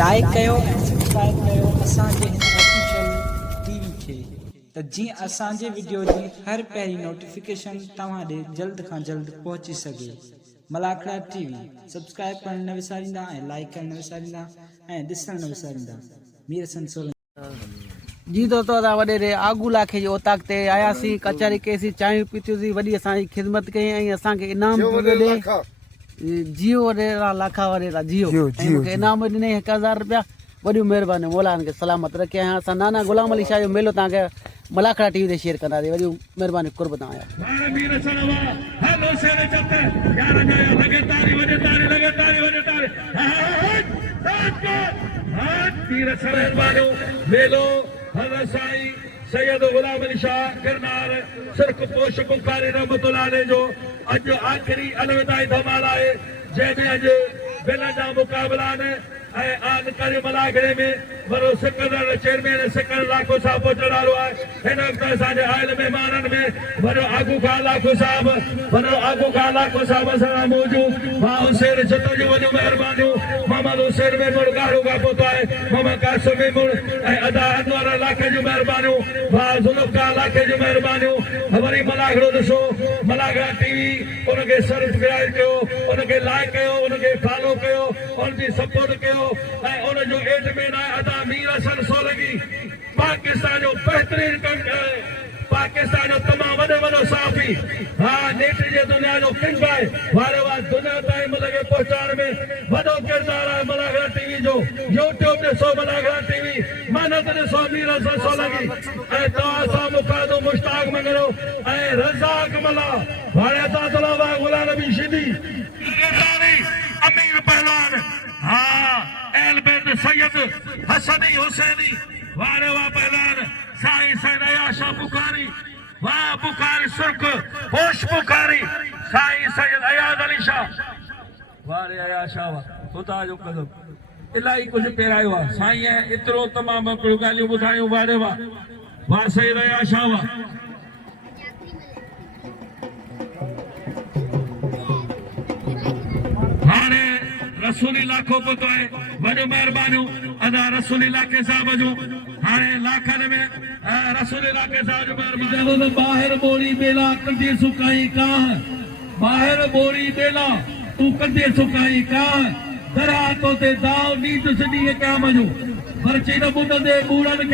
Like कयो ऐं subscribe कयो असांजे हिन ऑफिशियल टीवी खे त जीअं असांजे वीडियो जी हर पहिरीं नोटिफिकेशन तव्हां ॾे जल्द खां जल्द पहुची सघे। मलाखड़ा टीवी सब्सक्राइब करण न विसारींदा ऐं लाइक करण न विसारींदा ऐं ॾिसण न विसारींदा। मीर हसन सोलंकी जी दोस्तों असां वॾे रे आगू लाखे जे ओताक ते आयासीं, कचहरी कईसीं, चांहियूं पीतियूंसीं, वॾी असांजी ख़िदमत कई ऐं असांखे इनाम पियो ॾे जियो वॾेरा लाखा वॾेरा जियो ऐं मूंखे इनाम ॾिनई 1000 रुपया। वॾियूं महिरबानियूं, मौलान खे सलामत रखे। ऐं असां नाना गुलाम अली शाह जो मेलो तव्हांखे मलाखड़ा टीवी ते शेयर कंदासीं। वॾियूं महिरबानियूं, कुर्ब तव्हां सैयद गुलाम अली शाह गिरनार सिरक पोश कुकारी रहमतुल्लाह अलैह जो अज आखिरी अलविदाई धमाल है, जैमें अज बिल जा मुकाबला आहिनि ऐं आन करे मलाखड़े में वॾो सिकंदर चेयरमैन सिकंदर लाखो साहब पहुचण वारो आहे। हिन वक़्तु असांजे आयल महिमाननि में वॾो आगू खां लाखो साहब, वॾो आगू खां लाखो साहब असां मौजूद। मां हुसैन छतो जो वॾियूं महिरबानियूं, मोहम्मद हुसैन मेमुण गारो खां पहुतो आहे, मोहम्मद कासिम मेमुण ऐं अदा अनवर लाखे जूं महिरबानियूं, मां ज़ुल्फ़कार लाखे जूं महिरबानियूं। वरी मलाखड़ो ॾिसो, मलाखड़ा टीवी उनखे सब्सक्राइब कयो, उनखे लाइक कयो, उनखे फॉलो कयो, उनजी सपोर्ट कयो ऐं उनजो एडमिन आहे अदा मीर हसन सोलंकी, पाकिस्तान जो बहितरीन पाकिस्तान जो तमामु वॾो साफ़ी, हाँ नेट जे दुनिया जो किंग आहे, वारे वार दुनिया ताईं लॻे पहुचाइण में वॾो किरदार आहे मलाखड़ा टीवी जो। यूट्यूब ॾिसो मलाखड़ा टीवी, महिनत ॾिसो मीर हसन सोलंकी ऐं तव्हां सां मुखादो मुश्ताक मंगरो ऐं रज़ाक मला वारे तातला वा गुलाम नबी शिदी अमीर पहलवान, हाँ एल बेद सैयद हसनी हुसैनी वारे वाह पहलवान साईं सैयद अयाशा बुखारी, वाह बुखारी सुर्ख होश बुखारी साईं सैयद अयाद अली शाह, वारे अयाशा वाह खुदा जो कदम इलाही कुछ पहिरायो आहे साईं, एतिरो तमामु ॻाल्हियूं ॿुधायूं। वारे वाह वाह सैयद अयाशा वाह। हाणे रसूली लाखो पतो है, वॾो महिरबानियूं अदा रसूली लाखे साहब जो। हाणे लाखनि में रसूली लाखे साहब जो महिरबानी। ॿाहिरि बोरी बेला कंदे सुकाई काह, ॿाहिरि बोरी बेला तू कंदे सुकाई काह, दरा तो ते दाव नींद सॼी क़याम जो। परची न ॿुधंदे ॿूरनि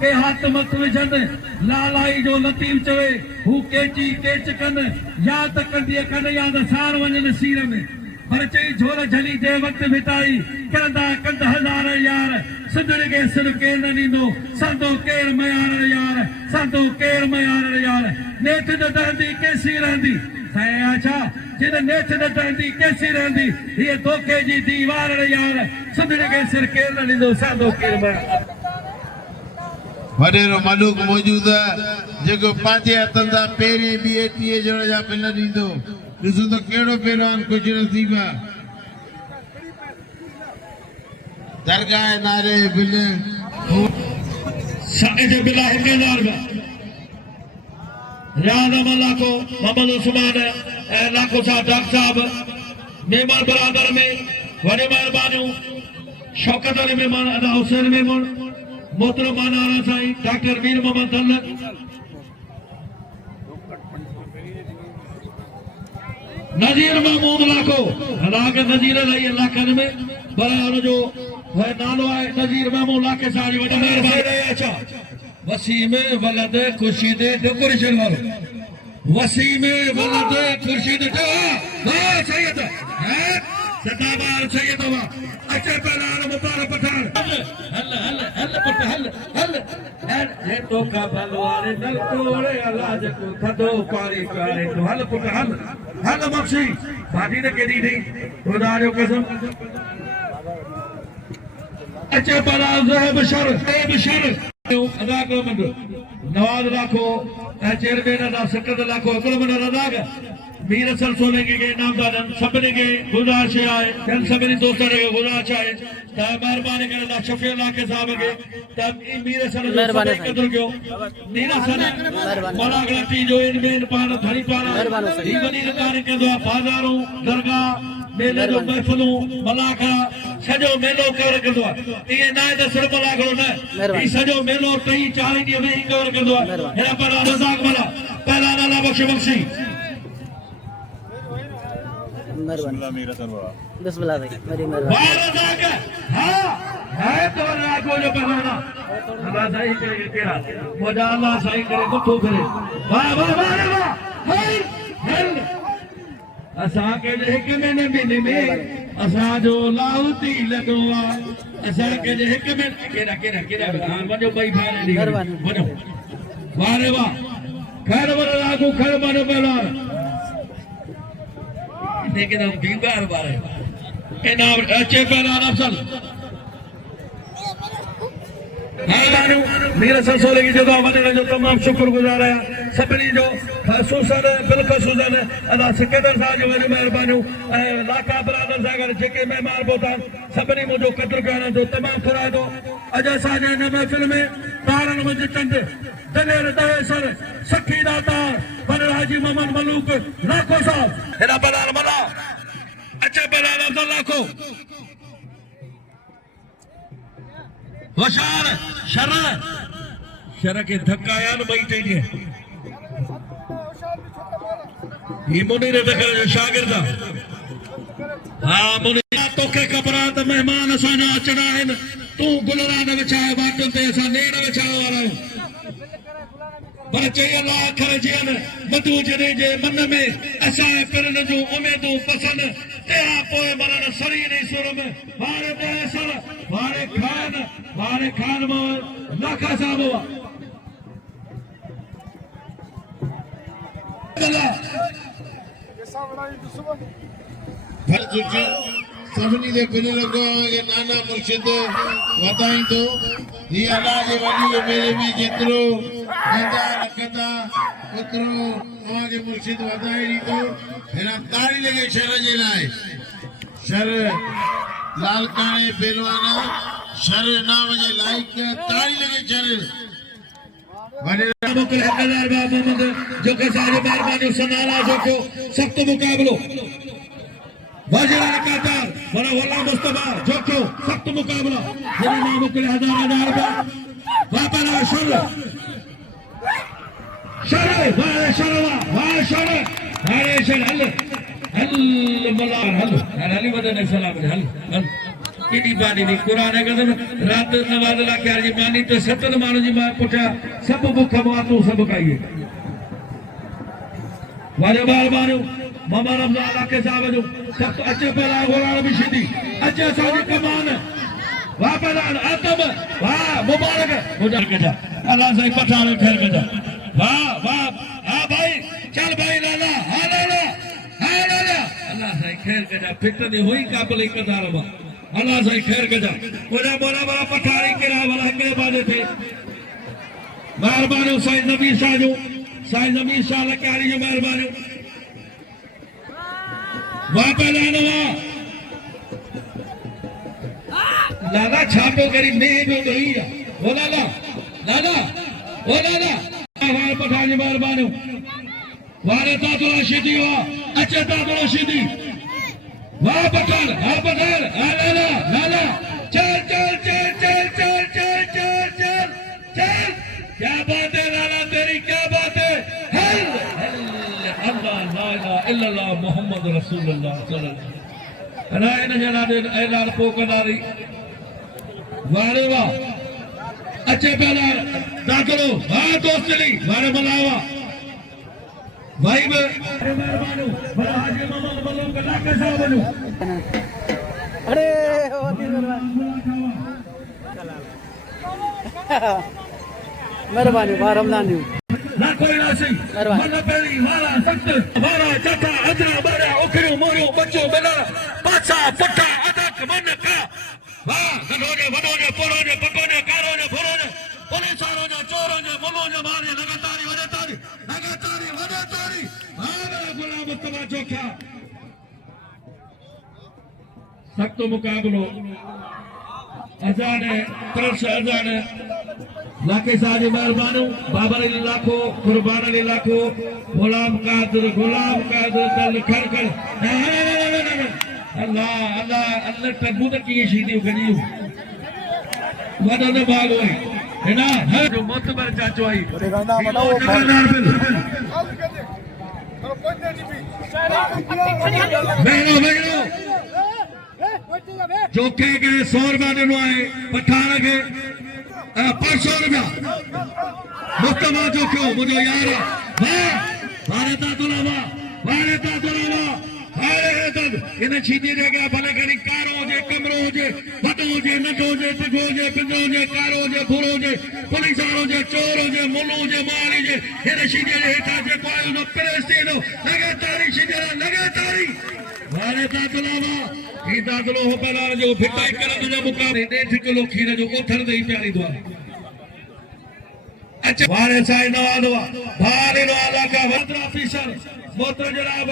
के हथ मत विझनि, लालाई जो लतीफ़ चवे हू केची केच कनि, या त कंदीअ कनि या त सार वञनि सीर में। पर चई झोल झली जे वक़्त बिताई करंदा कंद हज़ार यार, सिदड़ के सिर केर न ॾींदो संदो केर मयार यार, संदो केर मयार यार। नेठ न डरंदी केसी रहंदी साईं आछा, जिन नेठ न डरंदी केसी रहंदी, हीअ धोखे जी दीवार यार, सिदड़ के सिर केर न ॾींदो संदो केर मयार। वॾेरो मलूक मौजूद आहे जेको पंहिंजे हथनि सां पहिरीं ॿिए टीह ॼण जा बिल ॾींदो। ॾिसो त कहिड़ो पहलवान ख़ुशि नसीब आहे। दरगाह नारे बिल साईं जो बिल 1000 रुपया। याद लाखो मोहम्मद उस्मान ऐं लाखो साहब डॉक्टर साहब मेहमान बरादर में वॾे महिरबानियूं। शौकत अली मेहमान अदा हुसैन मेमून, मोहतरम नाना साईं डॉक्टर मीर मोहम्मद दलत, नज़ीर महमूद लाखो अदा नज़ीर रही लाखनि में बड़ा उनजो नालो आहे नज़ीर महमूद लाखे साहब जी वॾी महिरबानी। अच्छा वसीम वलद खुर्शीद डेकोरेशन वारो, वसीम वलद खुर्शीद वाह सैयद है सदाबार सैयद वाह अचे पहलवान मुबारक पठान। हल हल हल पुट हल हल ये तो का पहलवान नल तोड़े अलाज को थदो पारी करे तो हल पुट हल हल बख्शी बाजी ने केदी थी खुदा जो कसम। अचे पहलवान ज़हब शर अदा करो मंडो नवाज लाखो चेयरमैन अदा सिकंदर लाखो अकरम रज़ाक मीर हसन सोलंकी के इनामदारन सभिनी खे गुज़ारिश आहे, जन सभिनी दोस्तनि खे गुज़ारिश आहे त महिरबानी करे अदा शफ़ी लाखे साहब खे त मीर हसन जो सभई क़दुरु कयो। मीर हसन मलाखड़ा टीवी जो इनमें पाण धणी पाण ही वॾी रिकार्डिंग कंदो आहे। बाज़ारूं दरगाह मेले जो महफ़िलूं मलाखड़ा सॼो मेलो कवर कंदो आहे इएं न आहे त सिर्फ़ लाॻिड़ो न ही सॼो मेलो 3-4 ॾींहं में ई कवर कंदो आहे हिन पर रज़ाक वाला पहिला नाला बख़्शी बिस्मिल्लाह भाई मेरी मेहरबानी वाह रज़ाक हाँ है तो रागो जो पहलाना अल्लाह सही करे केड़ा मोजा अल्लाह सही करे मुठो करे वाह वाह वाह वाह हाय हल असां के एक महीने में असां जो लाउती लगो आ असां के एक महीने केड़ा हां वजो भाई भाई दी वजो वाह रे वाह खैर वर रागो खैर मानो पहलान लेकिन हम बीमार बारे इनाम अच्छे पहलान अफसल मेरे ससुर की जगह वञण जो तमाम शुक्रगुज़ार आहियां सभिनी जो ख़ुसूसन बिलख़ुसूसन अल्लाह सिकंदर साहब जो वॾी महिरबानियूं ऐं लाका बरादर सां गॾु जेके महिमान पहुता सभिनी मुंहिंजो क़दुरु करण जो तमामु फ़राइदो अॼु असांजे हिन महफ़िल में तारनि मंझि चंड दलेर दहेसर सखी दातार बनर हाजी मोहम्मद मलूक लाखो साहब हेॾा बलाल मना अचे बलाल अब्दुल लाखो होशार शर के धक्काया न बई टे ये मुनीर दखल जो शागिर्द हां मुनीर तोखे ख़बर आहे त मेहमान असांजा अचणा आहिनि तूं गुलरा न विछाए बाटुनि ते असां नेण विछाए वारा आहियूं पर चई अलाह अखर जियन मधु जॾहिं जे मन में असांजे पिरनि जूं उमेदूं पसंदि तेरा पोइ मरण शरीर ई सुर में वारे बहसर वारे खान लाखा साहब हुआ सभिनी दे पिन लॻो आहे कि नाना मुर्शिद वधाईंदो ही अलाह जे वॾी मेले में जेतिरो कंदा रखंदा ओतिरो तव्हांखे मुर्शिद वधाए ॾींदो हिन ताड़ी लॻे शर जे लाइ शर लालकाणे पहलवान शर नाम जे लाइक ताड़ी लॻे शर वॾे मुकल हक़दार बाबा मोहम्मद जो के सारे मेहरबानी सनाला जो को सख्त मुकाबलो वाजिब लगातार बड़ा वल्ला मुस्तफा जो को सख्त मुकाबला मेरे नाम के हजार रुपया वापरा शर हल मलार हल वदन सलाम हल इनी बानी नी कुरान कदम रात नवाज ला के जी मानी तो 70 मानु जी मां पुठा सब बुख मातू सब खाइए वारे बार मानु मामा रमजान ला के साहब जो सब अच्छे पहला गोलान भी सीधी अच्छे साजी कमान वाह पहलान आतम वाह मुबारक गुजर के जा अल्लाह से पठान खैर के जा वाह वाह हां भाई चल भाई लाला हां लाला अल्लाह से खैर के जा फिटनी हुई काबिल कदार बा अल्लाह से खैर के जा ओरा बोला बड़ा पठारी केरा वाला हकले बादे थे मेहरबानी साईं नबी शाह जो साईं नबी शाह लकारी जो मेहरबानी वाह पहलान लाला छापो करी मैं जो गई ओ लाला हमारे पठानी मेहरबानी वाले तातुला शीदी हुआ अच्छे तातुला शीदी वाह पठान लाला चल क्या बात है लाला तेरी क्या बात है अल्लाह ला इलाहा इल्लल्लाह मोहम्मद रसूलुल्लाह सल्लल्लाहु अलैहि वसल्लम जना दे ऐलान पोकदारी वारे वाह अच्छे पहला दाखलो वाह दोस्तली वारे मलावा भाई मेहरबानी बड़ा हाजी मोहम्मद मल्लूक का लाके साहब बनो अरे होती मेहरबानी बार रमजान ना कोई नासी मन पेरी वाला सख्त वाला चटा अदरा बड़ा ओखरियो मोरियो बच्चो बेला पाछा पट्टा अदक मन का वाह वडोने पोरोने पकोने कारोने फोरोने पुलिसारोने चोरोने मुलोने मारे लगातारी वडेतारी हां गुलाम मुस्तफा चोखा सख्त मुकाबलो अजान तरस अजान लाके साजी मेहरबानी बाबर अली लाखो कुर्बान अली लाखो गुलाम कादर कल खर अल्लाह अल्लाह अल्लाह टबू तक की शीदी गनी वडो न भाग होई है ना हर जो मोतबर चाचो आई बहनो बहनो जो के 100 रुपया दिनो आए पठान के 500 रुपया मुस्तफा जो क्यों मुझे यार वाह भारत तुलावा इन छीदी दे गया भले घणी कारो हुजे कमरो हुजे वॾो हुजे नंढो हुजे तिखो हुजे पिंजो हुजे कारो हुजे भूरो हुजे पुलिस वारो हुजे चोर हुजे मुल्लो हुजे माल हुजे हिन छीदी जे हेठां जेको आहे उन प्रेस थी वेंदो लगातारी छीदी लगातारी वारे तातलावा ही तातलो हो पहला जो फिटाई करण जो मुकाबले 1.5 किलो खीर जो ओथर दे प्यारी दुआ अच्छा वारे साईं नवाज़ भाले वाला का वत्र ऑफिसर मोहतर जनाब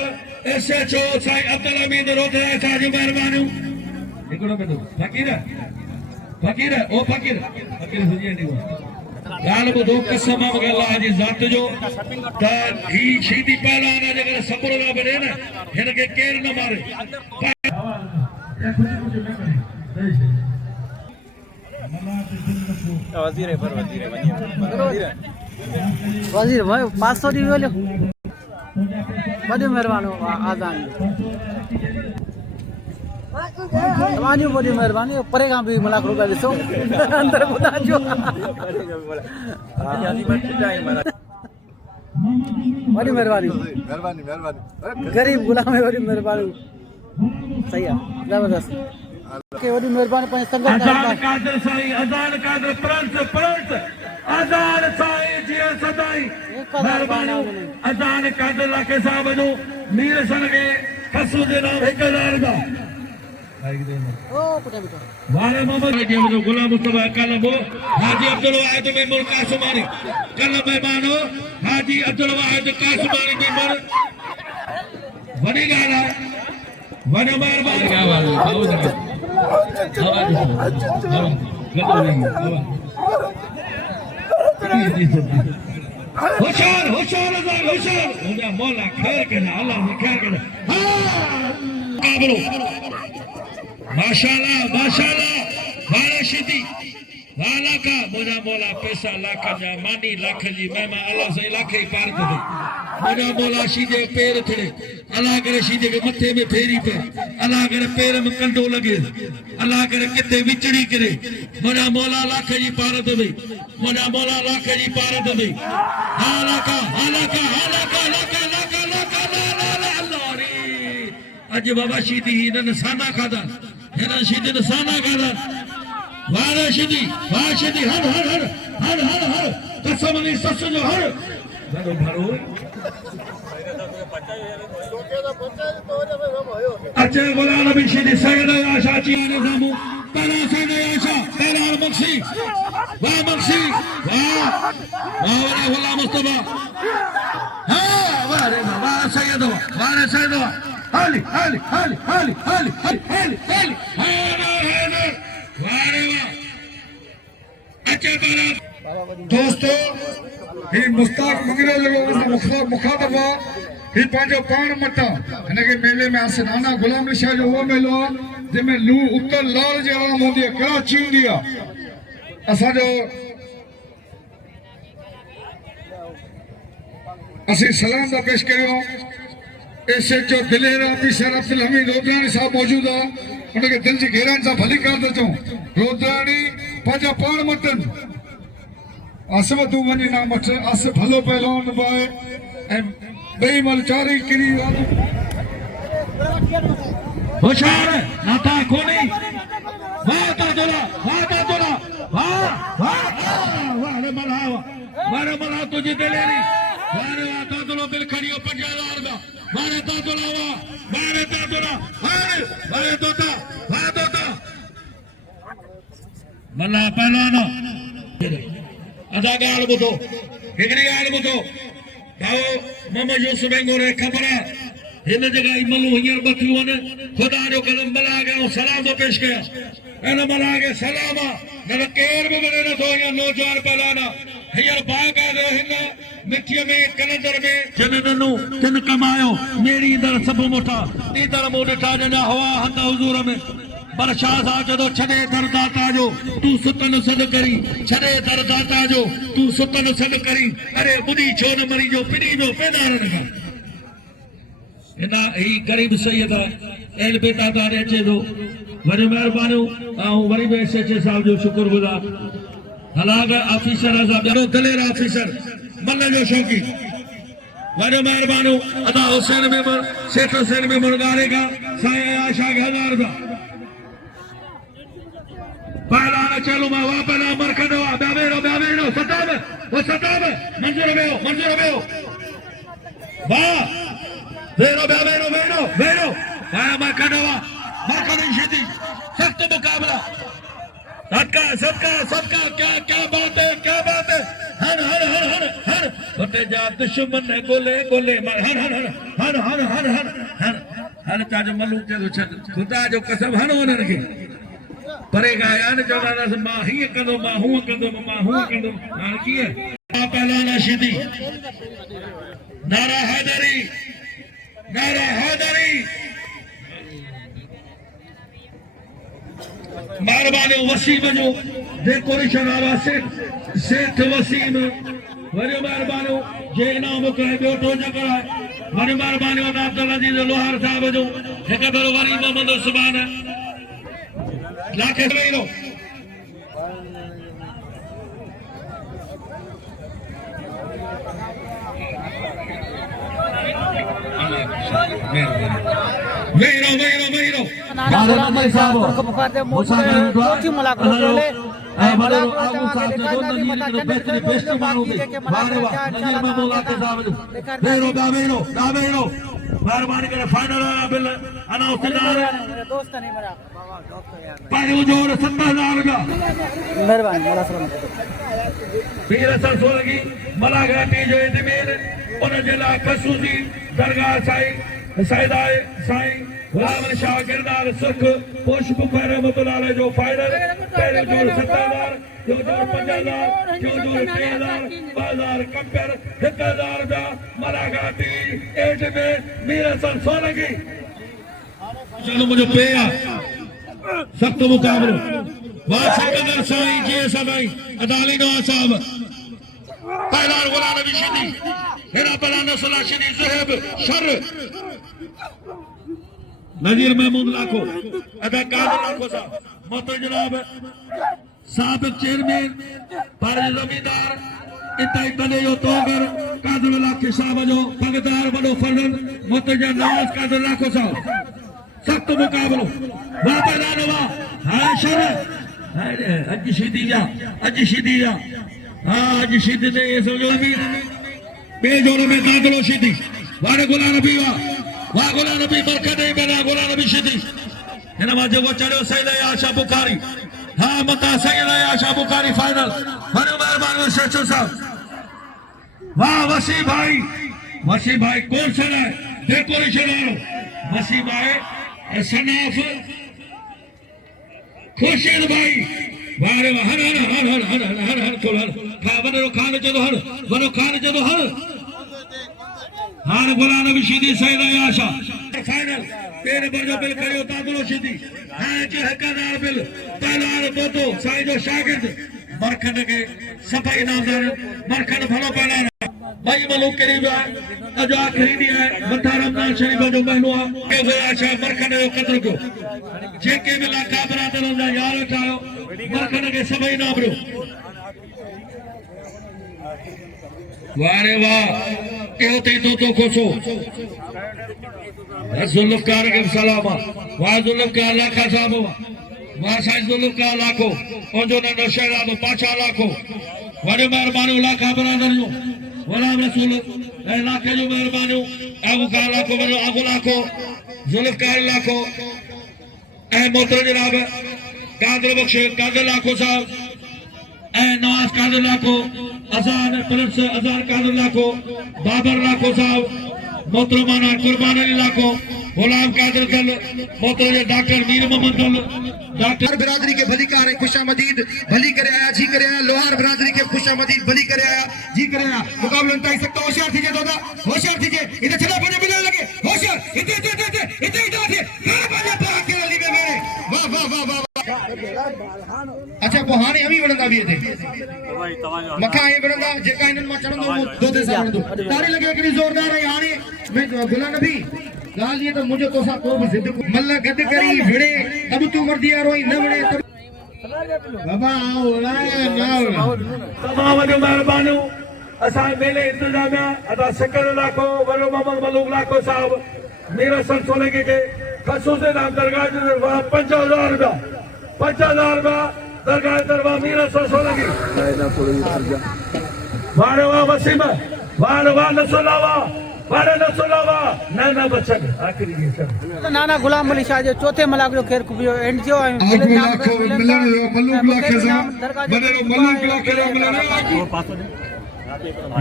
SHO साईं अब्दुल हमीद रोधरा साहब जी मेहरबानी हिकिड़ो मिनट फकीर ओ फकीर हुजे नी ॻाल्हि ॿुधो कसम मूंखे अलाह जी ज़ात जो त ही शीदी पहलवान जेकर सब्र था बणे न हिन खे केरु न मारे वज़ीर भाई 500 दी बोलो बड़ी मेहरबानी आज़ान तमाम बड़ी मेहरबानी परे का भी मला रुपया ॾिसो अंदर ॿुधाइजो बड़ी मेहरबानी गरीब गुलाम है बड़ी मेहरबानी सही है जबरदस्त के बड़ी मेहरबानी पंहिंजे संगत अज़ान कादर साईं अज़ान कादर प्रिंस अज़ान साईं जी सदाई मेहरबानी अज़ान कादर लाखे साहब जो मीर सन के खसू दे नाम 1000 दा ओ पुटा बेटा वाले मोहम्मद जी जो गुलाम मुस्तफा कलमो हाजी अब्दुल वाहिद मेमन कासमानी कल मेहमानो हाजी अब्दुल वाहिद कासमानी मेमन वडी गाला वन मेहरबानी क्या बात है आवाज होशियार होशियार होशियार मुझे मौला खैर के ना अल्लाह ने खैर के ना काबलो माशाल्लाह माशाल्लाह वाला शीदी वाला का मुझे मौला पैसा लाख जा मानी लाख जी मेहमान अल्लाह से लाख ही पार कर दे मुझे मौला शीदे पैर थड़े अल्लाह करे शीदे के मथे में फेरी पे अल्लाह करे पैर में कंडो लगे अल्लाह करे किते विचड़ी करे मुझे मौला लाख जी पार दे मुझे मौला लाख जी पार दे हालाका हालाका हालाका लाका लाका लाका अल्लाह रे अज बाबा शीदी हिन साना खादा हिन शीदी साना खादा वारे शीदी हर हर हर हर हर हर कसम नहीं सस जो हर भरो भरो अच्छा बोला नबी शीदी सैयद आशा चीन जामू पहला सैयद आशा पहला मक्सी वाह मक्सी वाह वाह वाला मुस्तफा हां वारे सैयद हाली हाली हाली हाली हाली हाली हाली हाली वारे वाह अच्छा बारा दोस्तों ही मुस्ताक मंगरे जो मुखातबा ही पंहिंजो पाण मटा हिनखे मेले में आसनाना गुलाम अली शाह जो उहो मेलो आहे जंहिंमें लू उत्तर लाल जी आवाम हूंदी आहे कराची हूंदी आहे असांजो असीं सलाम था पेश करियूं SHO दिलेर ऑफिसर अब्दुल हमीद रोदरानी साहब मौजूद आहे उनखे दिलि जी गहराइनि सां भली कार था चऊं रोदरानी पंहिंजा पाण मटनि आसिफ तूं वञी ना मट आसिफ भलो पहलवान बाए ऐं ॿई मल चारी किरी होशियार नाता कोनी वाह तादुला वाह वाह रे मला तुझी दिलेरी वारे वाह तादुला बिल खड़ियो 50,000 दा वारे तादुला वारे तोता मल्ला पहलवान अदा गाल बुधो हिकड़ी गाल बुधो भाऊ मोहम्मद यूसुफ बेंगोरे खबर हिन जगह मलू हींअर बथियूं आहिनि खुदा जो कदम भला गयो सलाम थो पेश कयां इन भला के सलाम न केर भी वञे नथो हींअर नौजवान पहलवान हींअर बाग़ाइदे हिन मिठीअ में कलंदर में जिन ननू जिन कमायो मेरी दर सब मोटा दीदर मूं ॾिठा जंहिंजा हवा हंध हुज़ूर में पर शाह साहब जदो छॾे दर दाता जो तू सुतन सॾ करी छॾे दर दाता जो तू सुतन सॾ करी अरे ॿुधी छो न मरी जो पिनी जो पेदारनि खां हिन ही गरीब सैयद एल बेटा तारे अचे थो वरी महिरबानियूं ऐं वरी बि SHO साहब जो शुक्रगुज़ार हलाग ऑफिसर साहब ॾाढो दिलेर ऑफिसर मन जो शौक़ी वरी महिरबानियूं अदा हुसैन में सेठ हुसैन में मुर्गारे का साईं आशा के हज़ार था पहलान चलो मां वा पहला मरकंदो ब्यावेरो सताब वो सताब मंजूर बेओ वाह वेरो ब्यावेरो वाह मरकंदो मरकंदो शेती सख्त मुकाबला सबका क्या बात है हर बटे जा दुश्मन गोले हर ताज मलूक जो छद खुदा जो कसम हन उन्हनि खे परे गाया न चवंदा त मां हीअं कंदो मां हूअं कंदो हाणे कीअं पहला नाशिदी नारा हैदरी महिरबानी वसीम जो डेकोरेशन वारा सेठ वसीम वरी महिरबानी जे इनाम कराए ॿियो टोज कराए वरी महिरबानी अब्दुल अजीज लोहार साहब जो हिकु भेरो वरी मोहम्मद सुभान लाखे वेरो मेहरबानी करे फाइनल बिल अनाउंस पहिरियों जोर 70,000 रुपया पीर सरसोलगी मलाघाटी जो जमीन उन जे लाइ खसूसी दरगाह साईं गुलाम शाह गिरनार सुख पोश बुखार रहमतुल्लाह जो फाइनल पहिरियों जोर 70,000 जो जोर 5,000 जो जोर 3,000 2,000 कंपेयर 1,000 रुपया मलाघाटी एज में मीर सरसोलगी चलो मुझे पे सख्त मुकाबलो वाह सिकंदर साईं जे सदाई अदाली नवाज साहब पहला गुलाम नबी शिदी हेरा पहला नसला शिदी ज़ुहैब शर नजीर महमूद लाखो अदा कादर लाखो साहब मोहतरम जनाब साबिक चेयरमैन पारे जमींदार इताई बने जो तोगर कादर लाखे साहब जो भगदार बनो फरन मोहतरम नवाज कादर लाखो साहब सख्त मुकाबलो वाह पहला नवा हाय शर अज शिदिया हाँ अज शिद ने ये समझो भी बे जोर में दादलो शिदी वारे गुलाम नबी वाह गुलाम नबी बरकत ही बना गुलाम नबी शिदी इन मा जो चढ़ो सैयद आशा बुखारी हाँ मता सैयद आशा बुखारी फाइनल वनो मेहरबानी शेखो साहब वाह वसी भाई कौन सा है डेकोरेशन वालो वसी भाई सनाफ खुर्शीद भाई वारे हर खान चलो हर हार गुलाम नबी शिदी सैयद आशा फाइनल 3 नंबर जो बिल करियो दादलो शिदी हां जो 1000 बिल पहला बोतो साईं जो शागिर्द मरखन के सफाई नामदार मरखन भलो पहला भाई मलूक करीब अज आखिरी डी है मथा रमजान शरीफ जो महीनो है के आशा मरखन जो कदर को जेके भी लाका बरादर जा यार उठायो मरखन के सभई नाम रो वारे वाह केहो ते तो खोसो जुल्फकार के सलाम वाह जुल्फकार लाखा साहब वाह साईं जुल्फकार लाखो और जो न शहरा तो पाछा लाखो वडे मेहरबानी लाखा बरादर जो गुलाम रसूल ए लाखे जो मेहरबानी अबू का लाखो वनो अबू लाखो जुल्फकार लाखो ए मोहतरम जनाब कादर बख्श कादर लाखो साहब ए नवाज कादर लाखो अजान प्रिंस अजान कादर लाखो बाबर लाखो साहब मोहतरमाना कुर्बान अली लाखो गुलाम कादर दल मोहतरम डॉक्टर मीर मोहम्मद दल डॉक्टर लोहार बिरादरी के भली कार खुशामदीद भली करे आया जी करे आया लोहार बिरादरी के खुशामदीद भली करे आया जी करे आया मुकाबला अंताई सकता होशियार थीजिए दादा होशियार थीजिए इधर चला बने मिलने लगे होशियार इधर इधर इधर इधर इधर फिर बने पाक के अली में मेरे वाह वाह वाह वाह अच्छा पोहाने हम ही वणंदा भी थे मखा ही वणंदा जेका इनन मा चढ़ंदो दो दे सा वणंदो तारी लगे कि जोरदार है हाने मैं गुला नबी गाल ये तो मुझे तो सा को भी जिद मल्ला गद करी भिड़े तब तू मर्दी यारो न वणे तब बाबा ओलाए ना तमाम जो मेहरबानी असा मेले इंतजामिया अदा शकर लाखो वरो मोहम्मद मलूक लाखो साहब मेरा संसोले के खसूसे नाम दरगाह जो 50,000 रुपया दरगाह दरबार मेरा संसोले की वारे वा वसीम वारे वा नसलावा वारे नसलावा ना बचन आखिरी ये सब नाना गुलाम अली शाह जो चौथे मलाक जो खेर कुबियो एनजीओ आगू लाखो मिलन मलूक लाखे सा बनेरो मलूक लाखे रा मिलन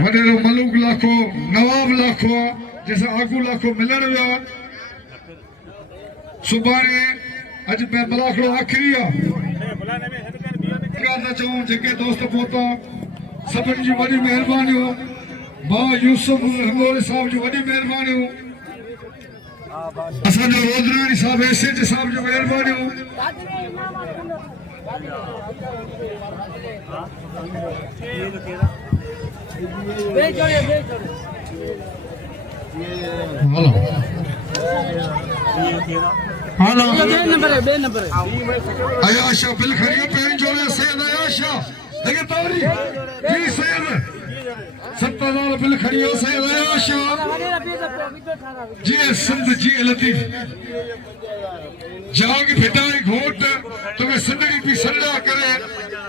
बनेरो मलूक लाखो नवाब लाखो जैसे आगू लाखो मिलन विया सुबाने अज मैं मलाखड़ो आखिरी आ गाता चऊं जेके दोस्त पोता सभिनि जी वॾी महिरबानी बा यूसुफ हंगोरे साहब जी वॾी महिरबानी असांजो रोदराणी साहब एसएच साहब जी महिरबानी हेलो बे नंबर अयाशा बिल खड़ियो पेन जोड़े सैयद अयाशा लेकिन तारी जी सैयद 70,000 बिल खड़ियो सैयद अयाशा जी सिंध जी लतीफ जाग फिटाई घोट तुम्हें सिंधड़ी भी सल्ला करे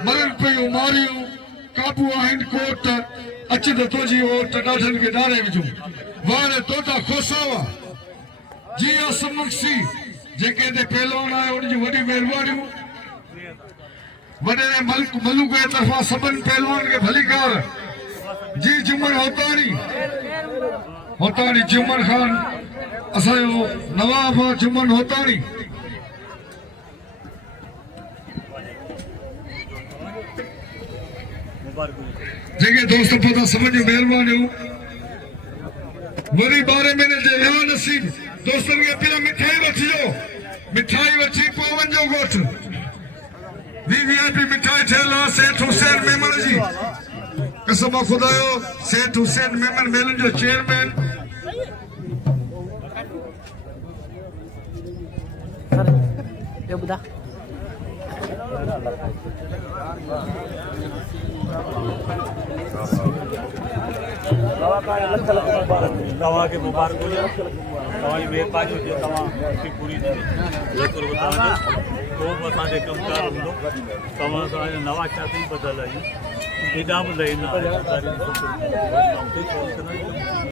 मरन पे मारियो काबू आहिन कोट अच दतो जी ओट डाढन के डारे विचो वारे तोता खोसावा जी असमक्सी जेके दे पहलवान आए उन जी वडी मेहरबानी वडे मलूक के तरफा सबन पहलवान के भलीकार जी जुमन होतानी जुमन खान असायो नवाब जुमन होतानी जेके दोस्त पता समझ मेहरबानी वरी 12 महीने जे या नसीब दोस्तन के पिला मिठाई वठी पवन जो गोठ वीवीआईपी मिठाई ठेला सेठ हुसैन मेमन जी कसम खुदायो सेठ हुसैन मेमन मेलन जो चेयरमैन ये बुधा तव्हां खे मुबारक हुजे तव्हांजी महिरबानी हुजे तव्हां की पूरी ज़रूरु ॿुधाइजो को बि असांजे कमकार हूंदो तव्हां असांजा नवां चाती बदल आहियूं हेॾा बि लही न आहे